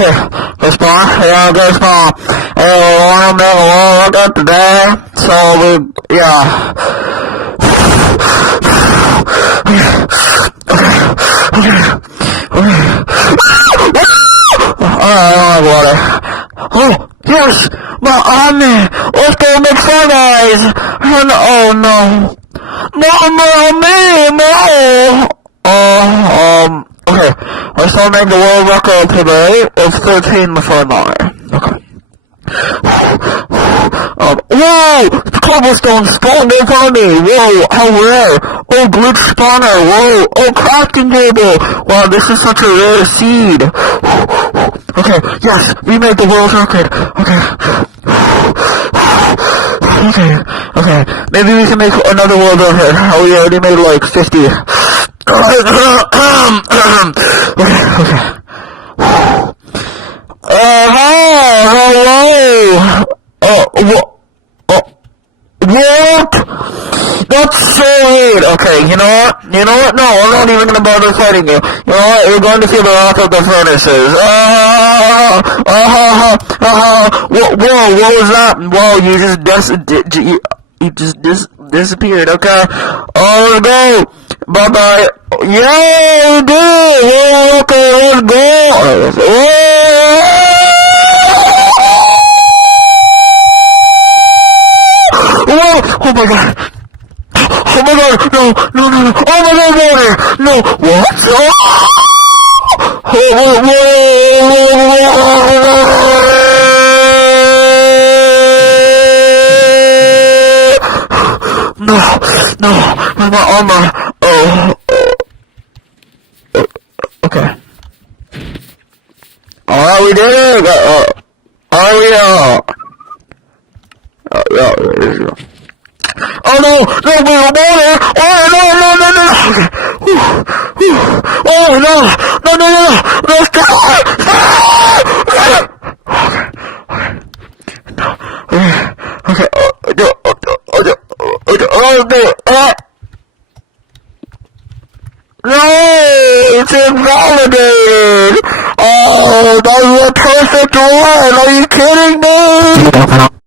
Okay, go spawn. Yeah, go spawn. Hey, we wanna make a world up today, so yeah. Alright, I don't like water. Oh, yes! My army! Let's go make sunrise! And, oh no! No! Okay. Let's not make the world record today. It's 13 before 9. Okay. Whoa! Cobblestone spawned in front of me! Whoa, how rare! Oh, glitch spawner! Whoa! Oh, crafting table! Wow, this is such a rare seed! Okay, yes! We made the world record! Okay. Maybe we can make another world record. We already made like 50. Okay. Hello! What? That's so weird. Okay, you know what? No, I'm not even gonna bother fighting you. You know what? You're going to feel the wrath of the furnaces. Whoa, what was that? Whoa, you just disappeared, okay? Oh, let's go! Bye-bye. Yeah, we did! Yeah, okay, let's go! Whoa! Oh my god! Oh my god! No! Oh my god, water! No! What? No! My armor! Okay. Alright, we did it! Oh no, we're water! Oh no! Okay. Oh no! Stop! Okay. No! It's invalidated! Oh, that was a perfect one! Are you kidding me?